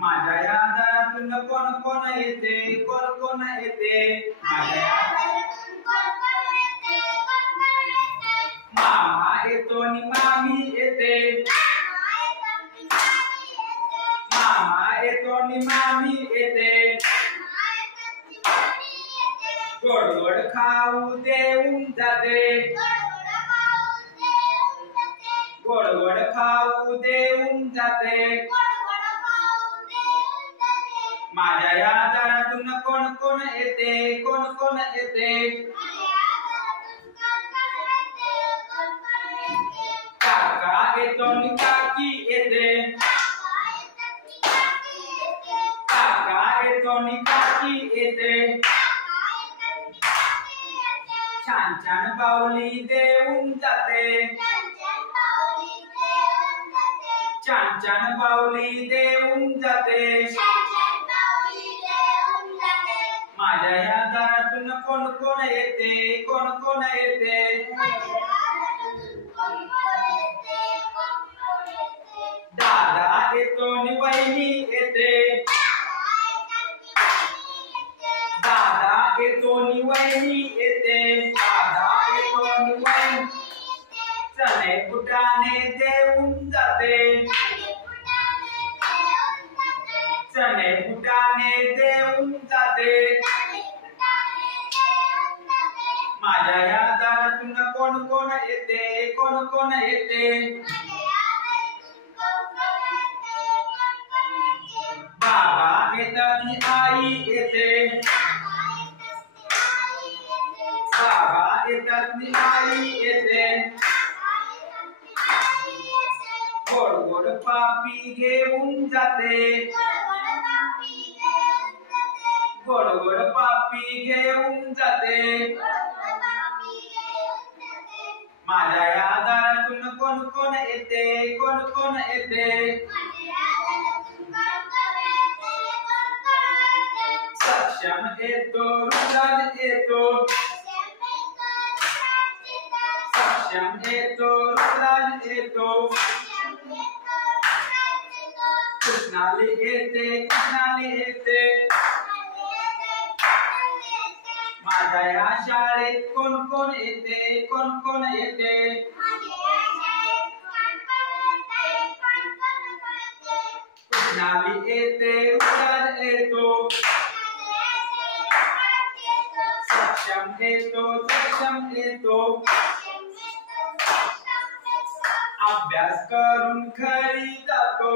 माझ्या या दारातून कोण कोण येते, कोण कोण येते? मामा येतो आणि मामी येते, मामा येतो आणि मामी येते. गोड गोड खाऊ देऊन जाते, गोड गोड खाऊ देऊन जाते. माझ्या या दारातून कोण कोण येते, कोण कोण येते? काका येतो आणि काकी येते, काका येतो आणि काकी येते. छान छान बाहुली देऊन जाते, छान छान बाहुली देऊन जाते. माझ्या या दारातून कोण कोण येते, कोण कोण येते? दादा येतो आणि वहिनी येते, दादा येतो आणि वहिनी येते. दादा येतो आणि वहिनी चणे फुटाणे देऊन जाते, चणे फुटाणे देऊन जाते. माझ्या या दारातून कोण कोण येते, कोण कोण येते? बाबा येतात आणि आई येते, बाबा येतात आणि आई येते. गोड गोड पापी घेऊन जाते, गोड गोड पापी घेऊन जाते. माझ्या या दारातून कोण कोण येते, कोण कोण येते? सक्षम येतो, रुद्राज येतो, सक्षम येतो, रुद्राज येतो. कृष्णाली येते, कृष्णाली येते. माझ्या या शाळेत कोण कोण येते, कोण कोण येते? कृष्णाली येते, रुद्राज येतो, सक्षम येतो, सक्षम येतो. अभ्यास करून घरी जातो,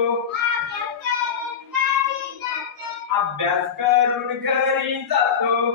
अभ्यास करून घरी जातो.